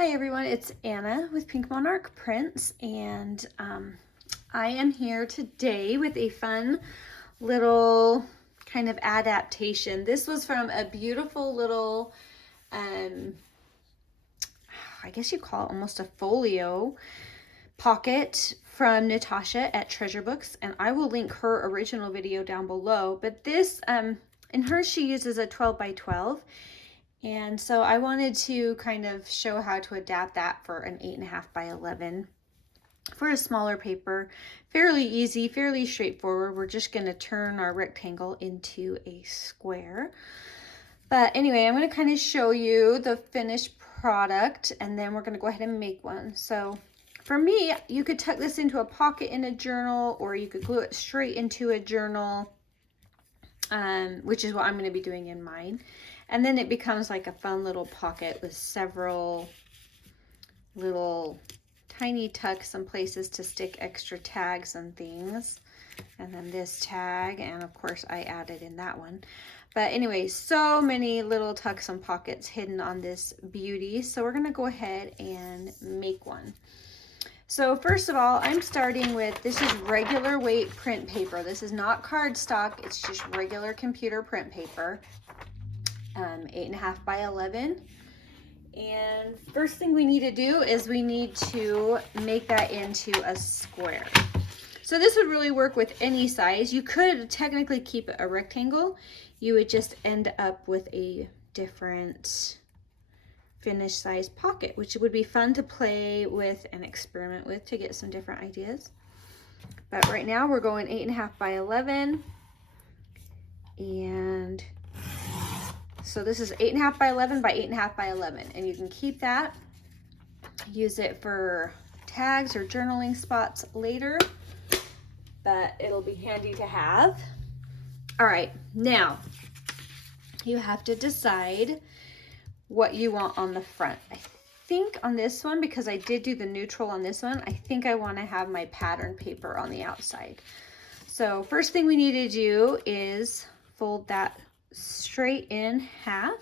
Hi everyone, it's Anna with Pink Monarch Prints, and I am here today with a fun little kind of adaptation. This was from a beautiful little, I guess you call it almost a folio pocket from Natasha at Treasure Books, and I will link her original video down below. But this, in hers, she uses a 12 by 12. And so I wanted to kind of show how to adapt that for an 8.5 by 11 for a smaller paper. Fairly easy, fairly straightforward. We're just going to turn our rectangle into a square. But anyway, I'm going to kind of show you the finished product, and then we're going to go ahead and make one. So for me, you could tuck this into a pocket in a journal, or you could glue it straight into a journal, which is what I'm going to be doing in mine. And then it becomes like a fun little pocket with several little tiny tucks and places to stick extra tags and things. And then this tag, and of course I added in that one. But anyway, so many little tucks and pockets hidden on this beauty. So we're gonna go ahead and make one. So first of all, I'm starting with, this is regular weight print paper. This is not cardstock, it's just regular computer print paper. 8.5 by 11. And first thing we need to do is we need to make that into a square. So this would really work with any size. You could technically keep it a rectangle. You would just end up with a different finished size pocket, which would be fun to play with and experiment with to get some different ideas. But right now we're going 8.5 by 11. And so this is 8.5 by 11 by 8.5 by 11, and you can keep that, use it for tags or journaling spots later, but it'll be handy to have. All right, now you have to decide what you want on the front. I think on this one, because I did do the neutral on this one, I think I want to have my pattern paper on the outside. So first thing we need to do is fold that straight in half,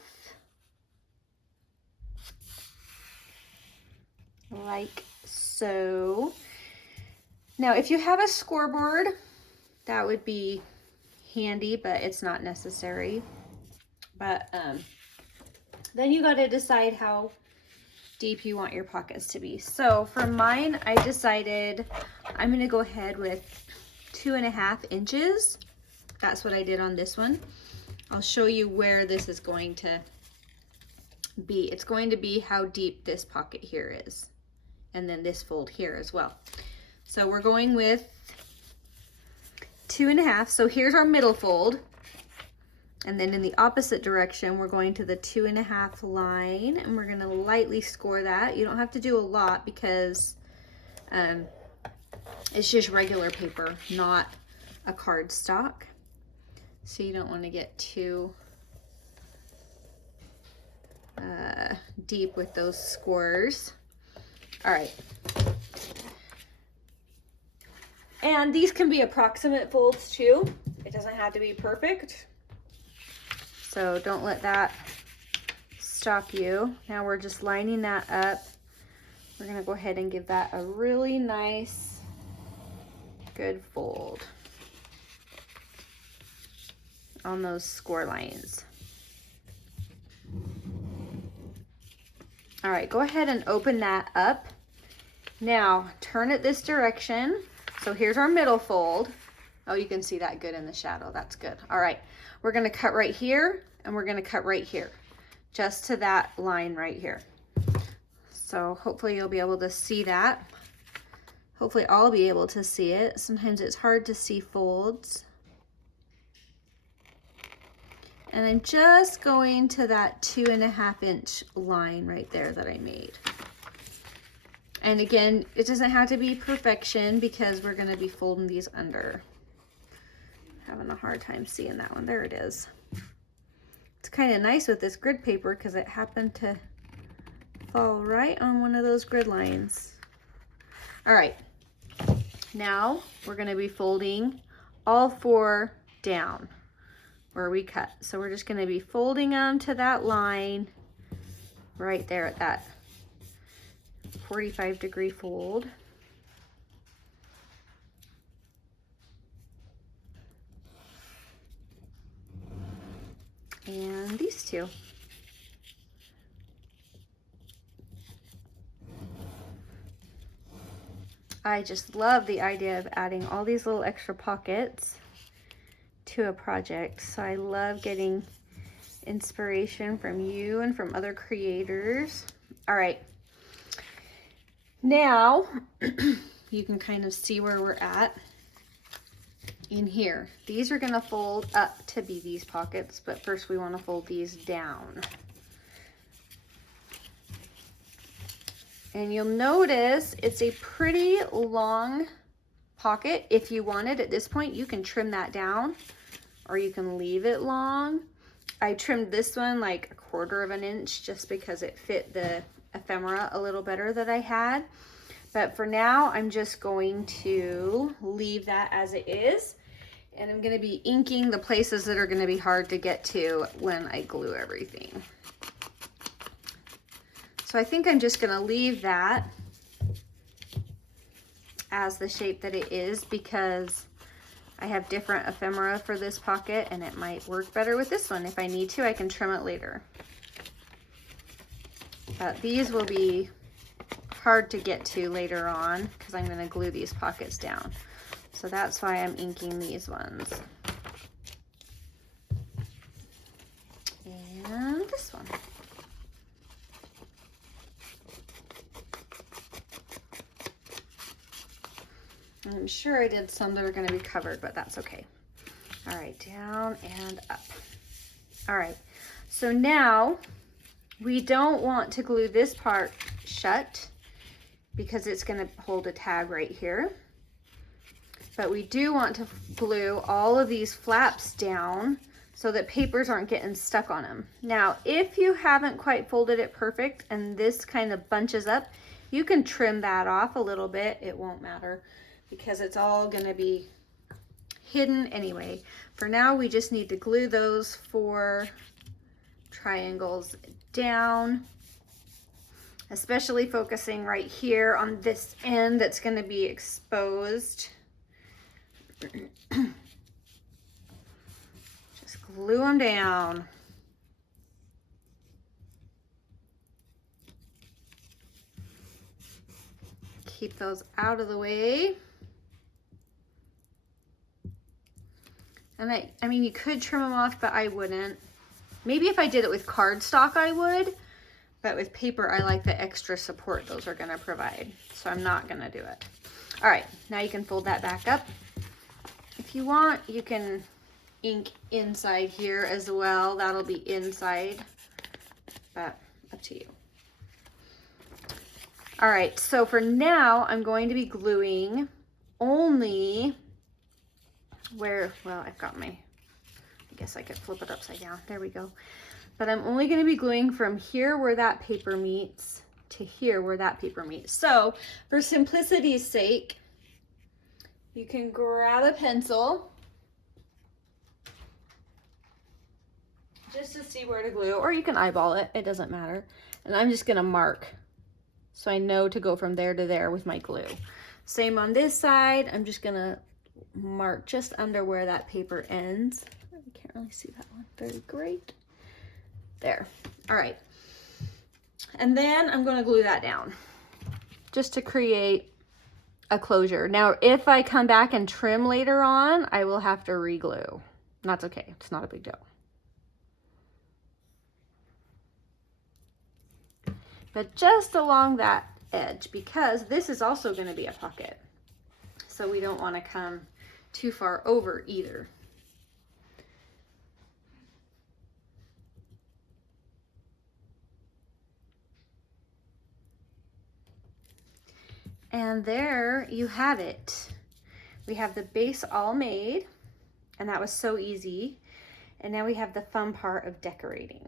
like so. Now if you have a scoreboard, that would be handy, but it's not necessary. But then you got to decide how deep you want your pockets to be. So for mine, I decided I'm going to go ahead with 2.5 inches. That's what I did on this one. I'll show you where this is going to be. It's going to be how deep this pocket here is, and then this fold here as well. So we're going with 2.5. So here's our middle fold, and then in the opposite direction we're going to the 2.5 line, and we're going to lightly score that. You don't have to do a lot because it's just regular paper, not a cardstock. So you don't want to get too deep with those scores. All right. And these can be approximate folds too. It doesn't have to be perfect. So don't let that stop you. Now we're just lining that up. We're going to go ahead and give that a really nice, good fold on those score lines. All right, go ahead and open that up. Now turn it this direction. So here's our middle fold. Oh, you can see that good in the shadow. That's good. All right, we're going to cut right here, and we're going to cut right here, just to that line right here. So hopefully you'll be able to see that. Hopefully I'll be able to see it. Sometimes it's hard to see folds. And I'm just going to that 2.5 inch line right there that I made. And again, it doesn't have to be perfection because we're going to be folding these under. Having a hard time seeing that one. There it is. It's kind of nice with this grid paper because it happened to fall right on one of those grid lines. All right. Now we're going to be folding all 4 down where we cut. So we're just going to be folding them to that line right there at that 45-degree fold. And these two. I just love the idea of adding all these little extra pockets to a project. So I love getting inspiration from you and from other creators. All right. Now you can kind of see where we're at in here. These are going to fold up to be these pockets, but first we want to fold these down. And you'll notice it's a pretty long pocket. If you wanted at this point, you can trim that down or you can leave it long. I trimmed this one like 1/4 of an inch just because it fit the ephemera a little better that I had. But for now, I'm just going to leave that as it is. And I'm going to be inking the places that are going to be hard to get to when I glue everything. So I think I'm just going to leave that as the shape that it is because I have different ephemera for this pocket and it might work better with this one. If I need to, I can trim it later. But these will be hard to get to later on because I'm going to glue these pockets down. So that's why I'm inking these ones. And this one. I'm sure I did some that are going to be covered, but that's okay. All right, down and up. All right, so now we don't want to glue this part shut because it's going to hold a tag right here. But we do want to glue all of these flaps down so that papers aren't getting stuck on them. Now, if you haven't quite folded it perfect and this kind of bunches up, you can trim that off a little bit. It won't matter because it's all going to be hidden anyway. For now, we just need to glue those 4 triangles down, especially focusing right here on this end that's going to be exposed. Just glue them down. Keep those out of the way. And I mean, you could trim them off, but I wouldn't. Maybe if I did it with cardstock, I would. But with paper, I like the extra support those are going to provide. So I'm not going to do it. All right, now you can fold that back up. If you want, you can ink inside here as well. That'll be inside, but up to you. All right, so for now, I'm going to be gluing only where, well, I've got my, I guess I could flip it upside down. There we go. But I'm only going to be gluing from here where that paper meets to here where that paper meets. So for simplicity's sake, you can grab a pencil just to see where to glue, or you can eyeball it. It doesn't matter. And I'm just going to mark so I know to go from there to there with my glue. Same on this side. I'm just going to mark just under where that paper ends. I can't really see that one very great. There. All right. And then I'm going to glue that down just to create a closure. Now, if I come back and trim later on, I will have to re-glue. That's okay. It's not a big deal. But just along that edge, because this is also going to be a pocket. So we don't want to come too far over either. And there you have it. We have the base all made, and that was so easy. And now we have the fun part of decorating.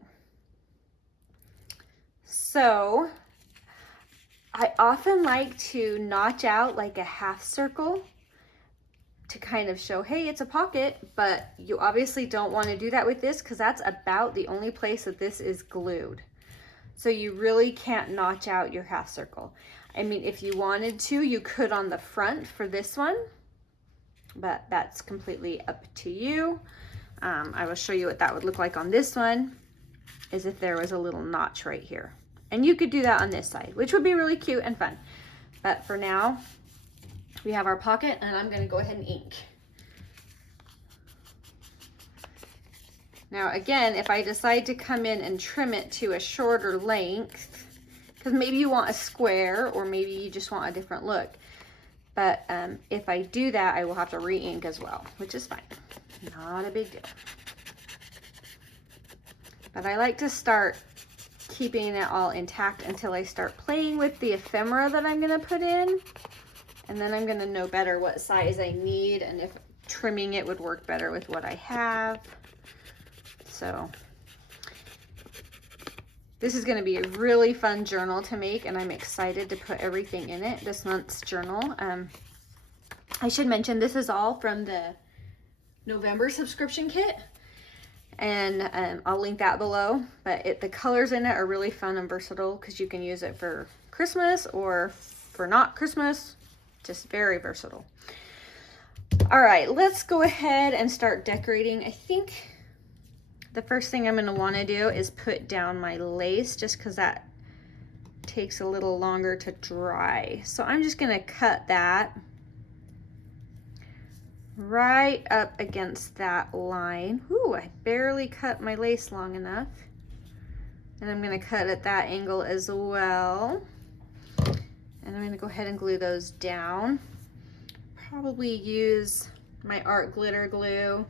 So I often like to notch out like a half circle to kind of show, hey, it's a pocket, but you obviously don't want to do that with this because that's about the only place that this is glued. So you really can't notch out your half circle. I mean, if you wanted to, you could on the front for this one, but that's completely up to you. I will show you what that would look like on this one, is if there was a little notch right here. And you could do that on this side, which would be really cute and fun. But for now, we have our pocket, and I'm gonna go ahead and ink. Now again, if I decide to come in and trim it to a shorter length, because maybe you want a square or maybe you just want a different look. But if I do that, I will have to re-ink as well, which is fine. Not a big deal. But I like to start keeping it all intact until I start playing with the ephemera that I'm gonna put in. And then I'm gonna know better what size I need and if trimming it would work better with what I have. So this is gonna be a really fun journal to make, and I'm excited to put everything in it, this month's journal. I should mention this is all from the November subscription kit, and I'll link that below. But the colors in it are really fun and versatile because you can use it for Christmas or for not Christmas, just very versatile. All right, let's go ahead and start decorating. I think the first thing I'm going to want to do is put down my lace, just because that takes a little longer to dry. So I'm just going to cut that right up against that line. Ooh, I barely cut my lace long enough. And I'm going to cut at that angle as well. And I'm going to go ahead and glue those down. Probably use my art glitter glue.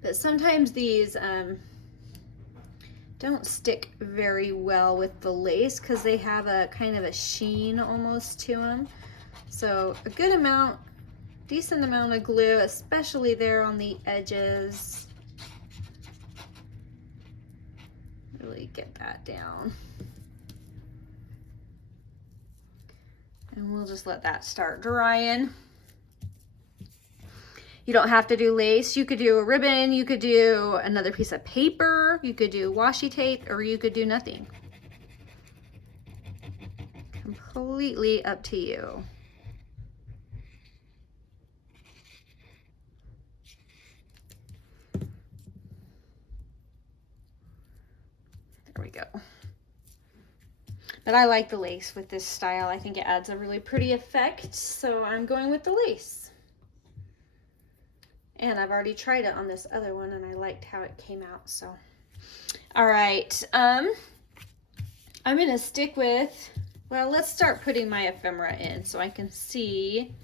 But sometimes these don't stick very well with the lace because they have a kind of a sheen almost to them. So a good amount, decent amount of glue, especially there on the edges. Really get that down. And we'll just let that start drying. You don't have to do lace. You could do a ribbon, you could do another piece of paper, you could do washi tape, or you could do nothing. Completely up to you. There we go. But I like the lace with this style. I think it adds a really pretty effect, so I'm going with the lace. And I've already tried it on this other one and I liked how it came out, so. All right, I'm gonna stick with, well, let's start putting my ephemera in so I can see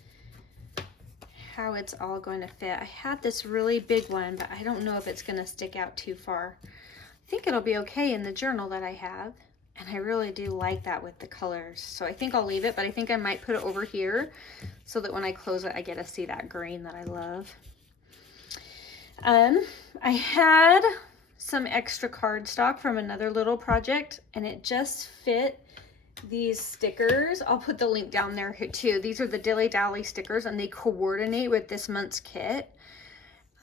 how it's all going to fit. I had this really big one, but I don't know if it's gonna stick out too far. I think it'll be okay in the journal that I have. And I really do like that with the colors. So I think I'll leave it, but I think I might put it over here so that when I close it, I get to see that green that I love. I had some extra cardstock from another little project, and it just fit these stickers. I'll put the link down there too. These are the Dilly Dally stickers, and they coordinate with this month's kit.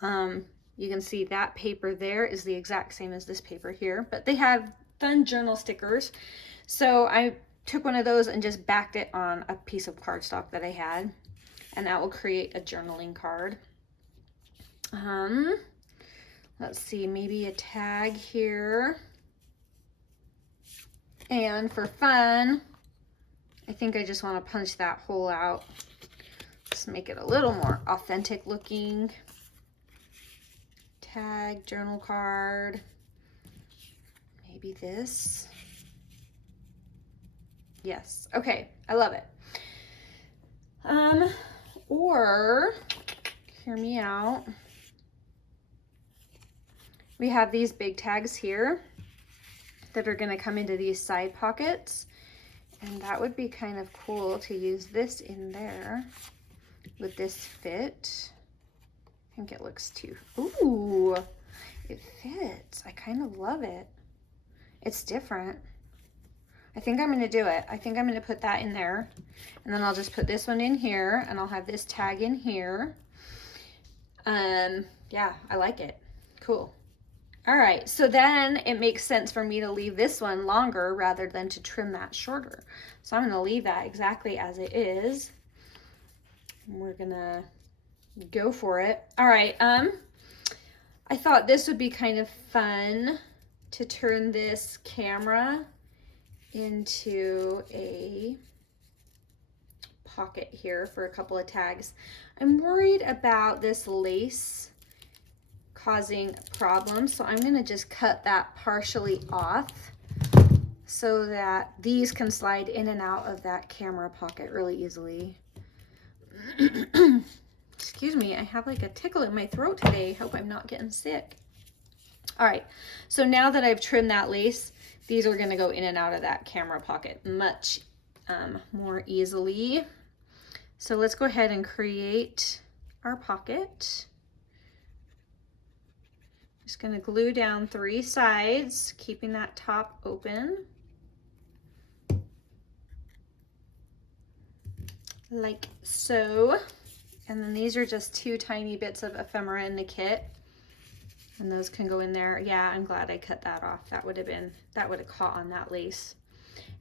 You can see that paper there is the exact same as this paper here, but they have fun journal stickers. So I took one of those and just backed it on a piece of cardstock that I had, and that will create a journaling card. Let's see, maybe a tag here. And for fun, I think I just want to punch that hole out. Just make it a little more authentic looking. Tag, journal card. Maybe this. Yes, okay, I love it. Or, hear me out. We have these big tags here that are going to come into these side pockets, and that would be kind of cool to use this in there. Would this fit? I think it looks too, ooh, it fits. I kind of love it. It's different. I think I'm going to do it. I think I'm going to put that in there, and then I'll just put this one in here, and I'll have this tag in here. Yeah, I like it. Cool. All right, so then it makes sense for me to leave this one longer rather than to trim that shorter. So I'm gonna leave that exactly as it is. And we're gonna go for it. All right, I thought this would be kind of fun to turn this camera into a pocket here for a couple of tags. I'm worried about this lace causing problems, so I'm gonna just cut that partially off so that these can slide in and out of that camera pocket really easily. Excuse me, I have like a tickle in my throat today. Hope I'm not getting sick. All right, so now that I've trimmed that lace, these are gonna go in and out of that camera pocket much more easily. So let's go ahead and create our pocket. Just gonna glue down 3 sides, keeping that top open. Like so. And then these are just 2 tiny bits of ephemera in the kit. And those can go in there. Yeah, I'm glad I cut that off. That would have caught on that lace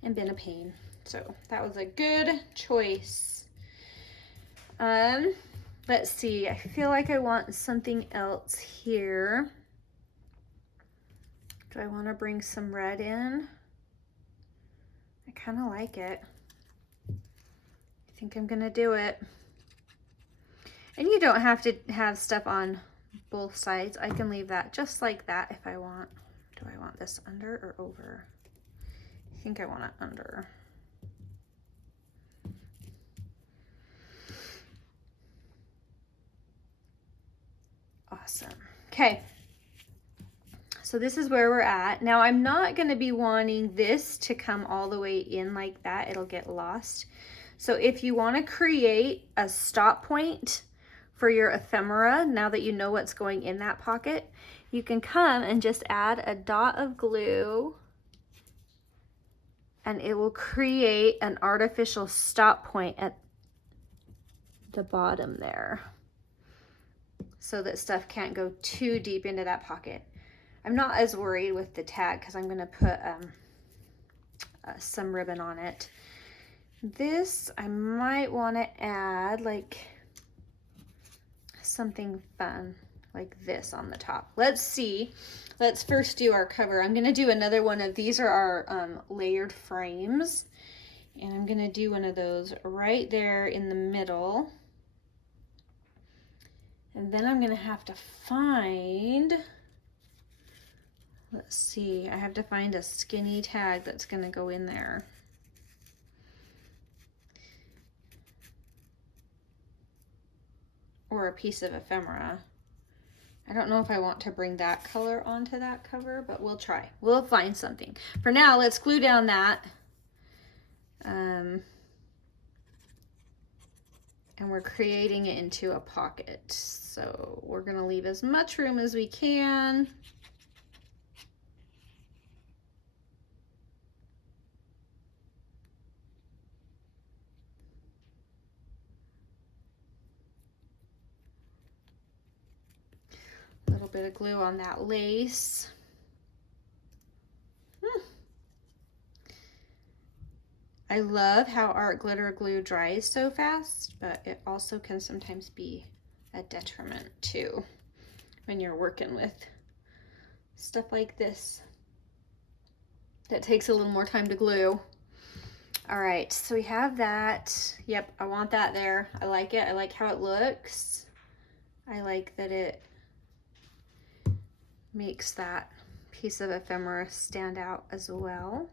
and been a pain. So that was a good choice. Let's see, I feel like I want something else here. Do I want to bring some red in? I kind of like it. I think I'm gonna do it. And you don't have to have stuff on both sides. I can leave that just like that if I want. Do I want this under or over? I think I want it under. Awesome. Okay. So this is where we're at. Now I'm not going to be wanting this to come all the way in like that. It'll get lost. So if you want to create a stop point for your ephemera, now that you know what's going in that pocket, you can come and just add a dot of glue and it will create an artificial stop point at the bottom there so that stuff can't go too deep into that pocket. I'm not as worried with the tag because I'm going to put some ribbon on it. This, I might want to add like something fun like this on the top. Let's see. Let's first do our cover. I'm going to do another one of these are our layered frames. And I'm going to do one of those right there in the middle. And then I'm going to have to find... Let's see, I have to find a skinny tag that's going to go in there. Or a piece of ephemera. I don't know if I want to bring that color onto that cover, but we'll try. We'll find something. For now, let's glue down that. And we're creating it into a pocket. So we're going to leave as much room as we can. A little bit of glue on that lace. I love how art glitter glue dries so fast, but it also can sometimes be a detriment too when you're working with stuff like this that takes a little more time to glue. All right, so we have that. Yep, I want that there. I like it. I like how it looks. I like that it makes that piece of ephemera stand out as well.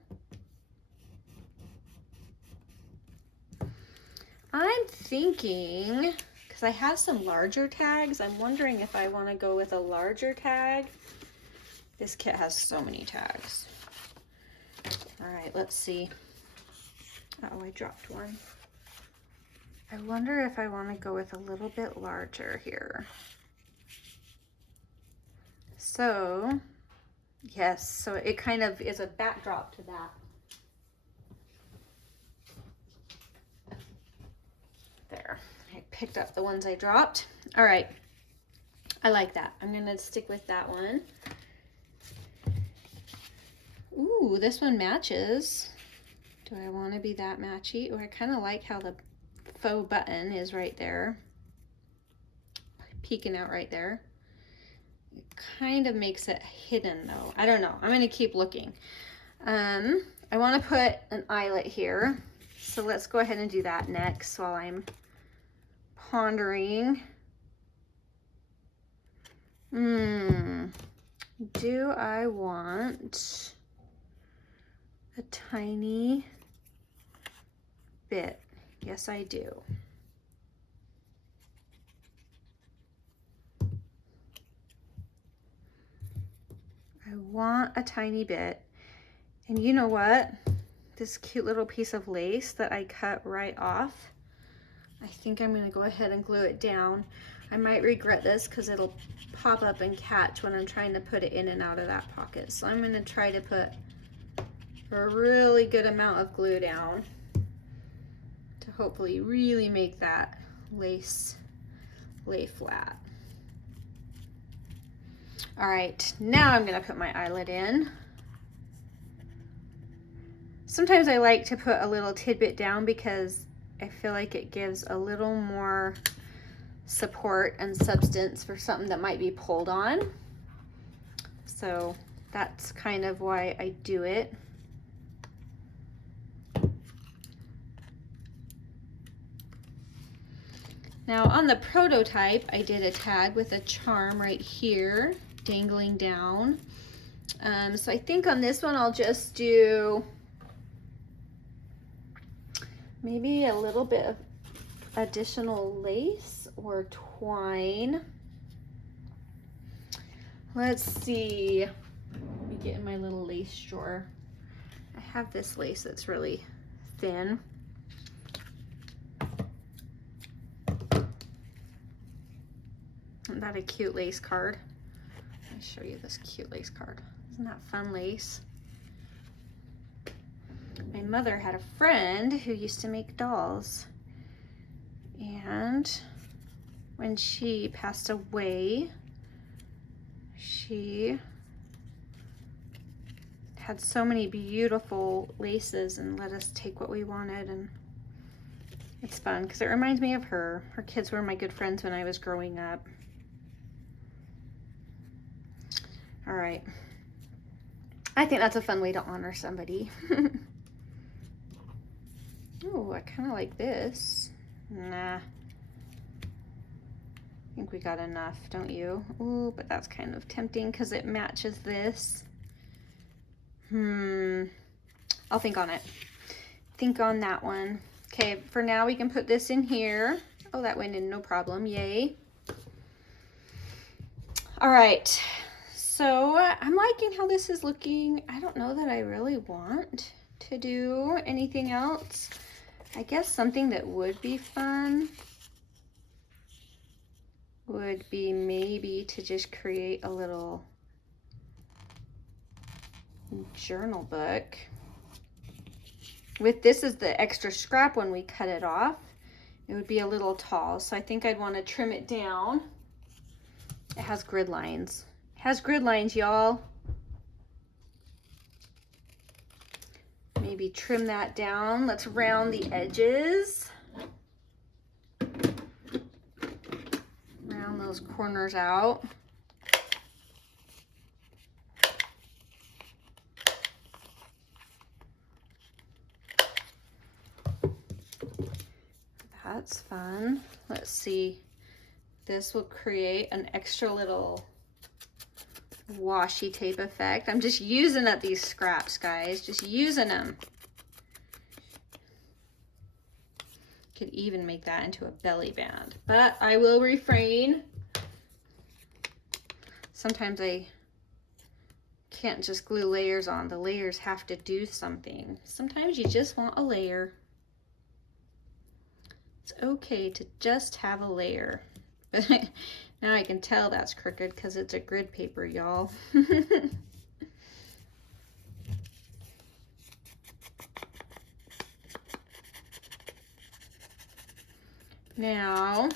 I'm thinking, because I have some larger tags, I'm wondering if I want to go with a larger tag. This kit has so many tags. All right, let's see. Uh-oh, I dropped one. I wonder if I want to go with a little bit larger here. So, yes, so it kind of is a backdrop to that. There, I picked up the ones I dropped. All right, I like that. I'm gonna stick with that one. Ooh, this one matches. Do I want to be that matchy? Or I kind of like how the faux button is right there, peeking out right there. It kind of makes it hidden though. I don't know. I'm going to keep looking. I want to put an eyelet here. So let's go ahead and do that next while I'm pondering. Do I want a tiny bit? Yes, I do. I want a tiny bit. And you know what? This cute little piece of lace that I cut right off, I think I'm gonna go ahead and glue it down. I might regret this because it'll pop up and catch when I'm trying to put it in and out of that pocket. So I'm gonna try to put a really good amount of glue down to hopefully really make that lace lay flat. All right, now I'm gonna put my eyelet in. Sometimes I like to put a little tidbit down because I feel like it gives a little more support and substance for something that might be pulled on. So that's kind of why I do it. Now on the prototype, I did a tag with a charm right here, dangling down. So I think on this one, I'll just do maybe a little bit of additional lace or twine. Let's see. Let me get in my little lace drawer. I have this lace that's really thin. Isn't that a cute lace card? Let me show you this cute lace card. Isn't that fun lace? My mother had a friend who used to make dolls, and when she passed away, she had so many beautiful laces and let us take what we wanted, and it's fun because it reminds me of her. Her kids were my good friends when I was growing up. All right. I think that's a fun way to honor somebody. Oh, I kind of like this. Nah. I think we got enough, don't you? Ooh, but that's kind of tempting because it matches this. I'll think on it. Think on that one. Okay, for now we can put this in here. Oh, that went in no problem, yay. All right, so I'm liking how this is looking. I don't know that I really want to do anything else. I guess something that would be fun would be maybe to just create a little journal book. With this as the extra scrap when we cut it off, it would be a little tall. So I think I'd want to trim it down. It has grid lines. It has grid lines, y'all. Maybe trim that down. Let's round the edges. Round those corners out. That's fun. Let's see. This will create an extra little washi tape effect. I'm just using up these scraps, guys. Just using them. Could even make that into a belly band, but I will refrain. Sometimes I can't just glue layers on. The layers have to do something. Sometimes you just want a layer. It's okay to just have a layer. But now I can tell that's crooked because it's a grid paper, y'all. Now,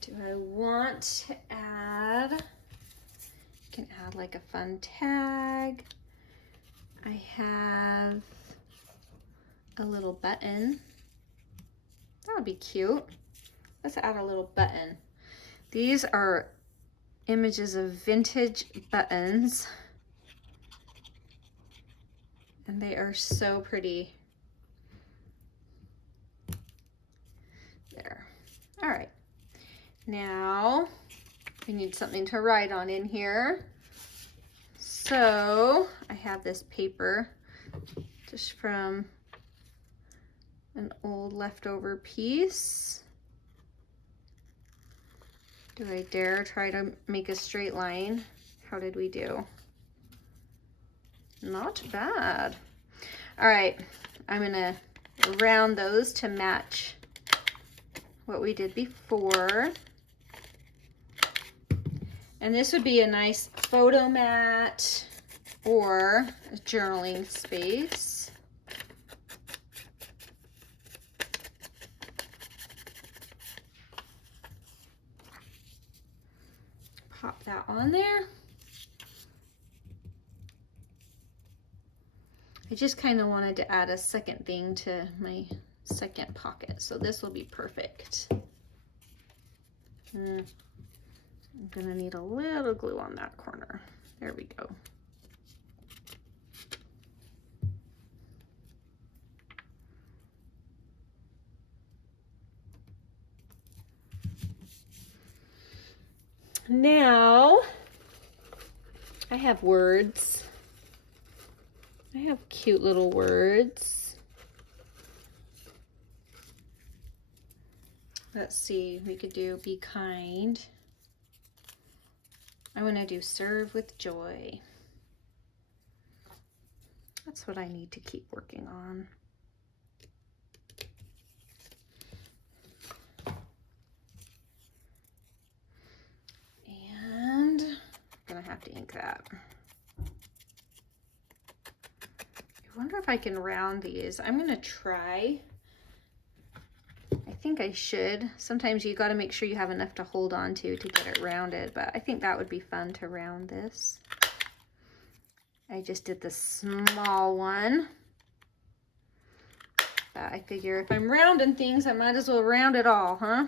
do I want to add add like a fun tag. I have a little button. That would be cute. Let's add a little button. These are images of vintage buttons, and they are so pretty. There. All right. Now we need something to write on in here. So I have this paper just from an old leftover piece. Do I dare try to make a straight line? How did we do? Not bad. All right, I'm gonna round those to match what we did before. And this would be a nice photo mat or a journaling space. Pop that on there. I just kind of wanted to add a second thing to my second pocket, so this will be perfect. I'm gonna need a little glue on that corner. There we go. Now I have words. I have cute little words. Let's see, we could do be kind. I want to do serve with joy. That's what I need to keep working on. And I'm gonna have to ink that. I wonder if I can round these. I'm gonna try. I think I should. Sometimes you got to make sure you have enough to hold on to get it rounded, but I think that would be fun to round this. I just did the small one. But I figure if I'm rounding things, I might as well round it all, huh?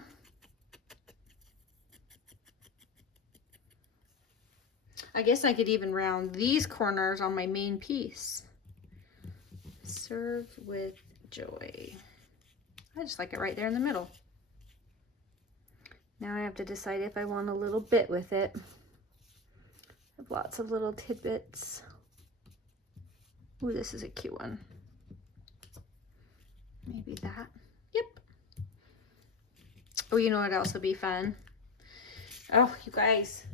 I guess I could even round these corners on my main piece. Serve with joy. I just like it right there in the middle. Now I have to decide if I want a little bit with it. I have lots of little tidbits. Ooh, this is a cute one. Maybe that. Yep. Oh, you know what else would be fun? Oh, you guys.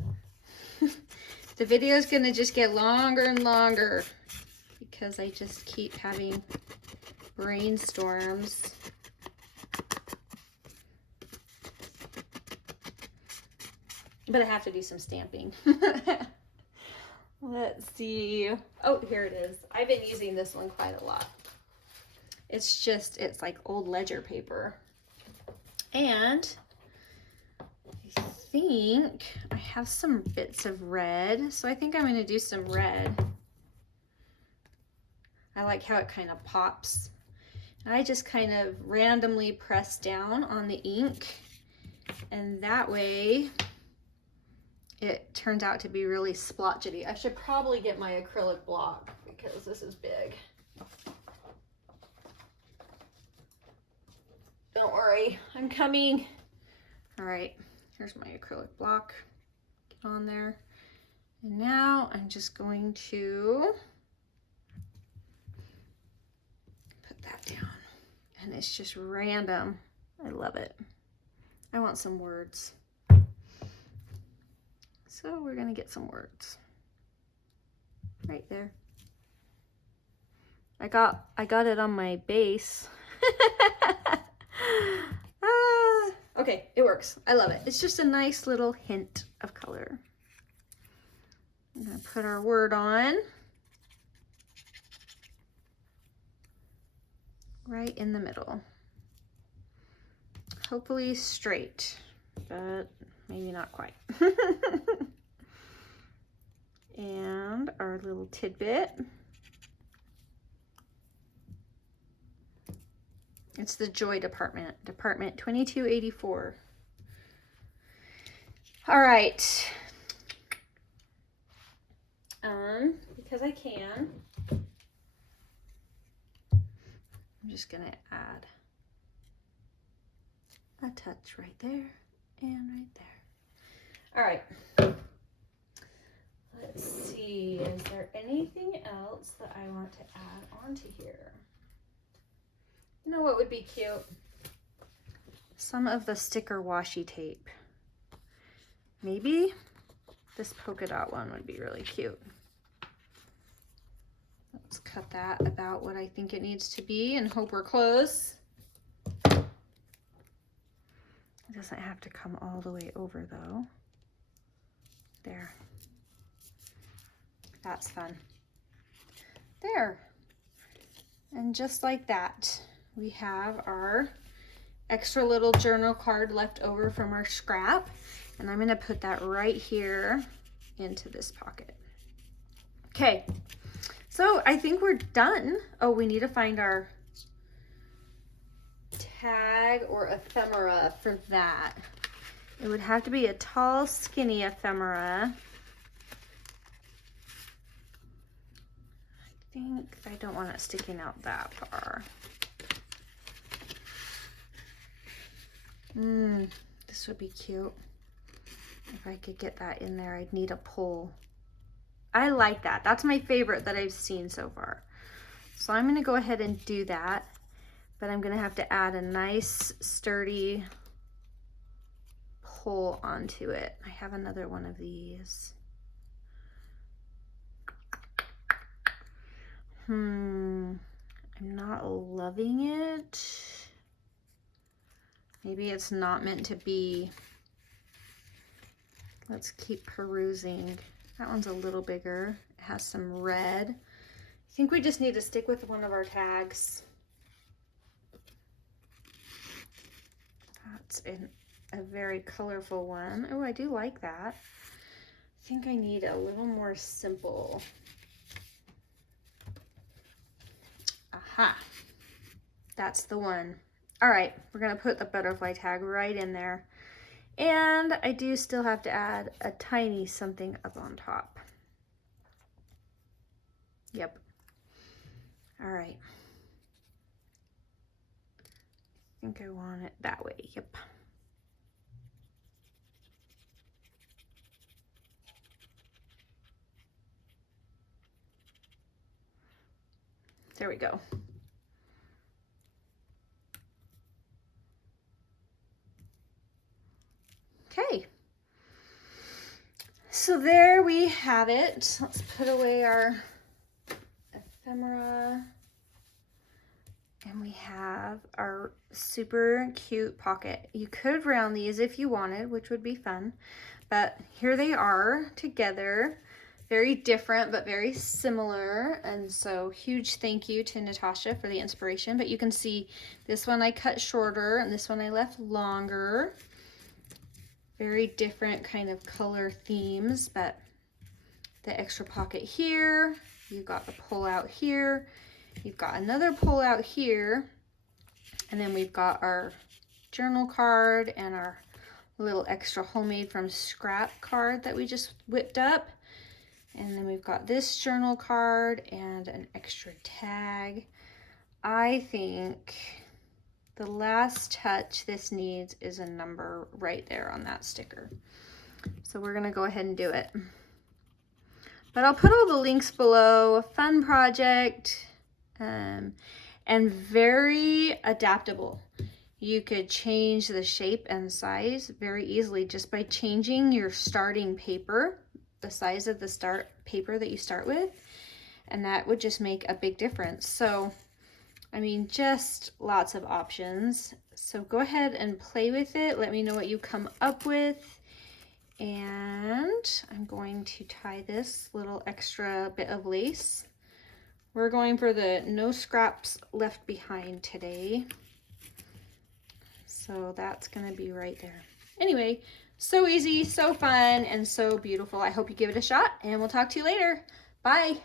The video is gonna just get longer and longer because I just keep having brainstorms. But I have to do some stamping. Let's see. Oh, here it is. I've been using this one quite a lot. It's like old ledger paper. And I think I have some bits of red. So I think I'm going to do some red. I like how it kind of pops. And I just kind of randomly press down on the ink. And that way it turns out to be really splotchety. I should probably get my acrylic block because this is big. Don't worry, I'm coming. All right, here's my acrylic block. Get on there. And now I'm just going to put that down. And it's just random. I love it. I want some words. So we're gonna get some words right there. I got it on my base. Okay, it works. I love it. It's just a nice little hint of color. I'm gonna put our word on right in the middle. Hopefully straight, but maybe not quite. little tidbit. It's the Joy Department, Department 2284. All right. Because I can, I'm just gonna add a touch right there and right there. All right. Let's see, is there anything else that I want to add onto here? You know what would be cute? Some of the sticker washi tape. Maybe this polka dot one would be really cute. Let's cut that about what I think it needs to be and hope we're close. It doesn't have to come all the way over though. There. That's fun. There. And just like that, we have our extra little journal card left over from our scrap. And I'm gonna put that right here into this pocket. Okay, so I think we're done. Oh, we need to find our tag or ephemera for that. It would have to be a tall, skinny ephemera. I don't want it sticking out that far. This would be cute. If I could get that in there, I'd need a pole. I like that. That's my favorite that I've seen so far. So I'm gonna go ahead and do that, but I'm gonna have to add a nice sturdy pole onto it. I have another one of these. I'm not loving it. Maybe it's not meant to be. Let's keep perusing. That one's a little bigger. It has some red. I think we just need to stick with one of our tags. That's a very colorful one. Oh, I do like that. I think I need a little more simple. Aha, that's the one. All right, we're gonna put the butterfly tag right in there. And I do still have to add a tiny something up on top. Yep. All right. I think I want it that way, yep. There we go. Okay, so there we have it. Let's put away our ephemera. And we have our super cute pocket. You could round these if you wanted, which would be fun. But here they are together. Very different, but very similar. And so huge thank you to Natasha for the inspiration. But you can see this one I cut shorter and this one I left longer. Very different kind of color themes, but the extra pocket here, you've got the pull out here, you've got another pull out here, and then we've got our journal card and our little extra homemade from scrap card that we just whipped up. And then we've got this journal card and an extra tag. I think the last touch this needs is a number right there on that sticker. So we're gonna go ahead and do it. But I'll put all the links below. A fun project and very adaptable. You could change the shape and size very easily just by changing your starting paper, the size of the start paper that you start with, and that would just make a big difference. So I mean, just lots of options. So go ahead and play with it. Let me know what you come up with. And I'm going to tie this little extra bit of lace. We're going for the no scraps left behind today. So that's gonna be right there. Anyway, so easy, so fun, and so beautiful. I hope you give it a shot, and we'll talk to you later. Bye.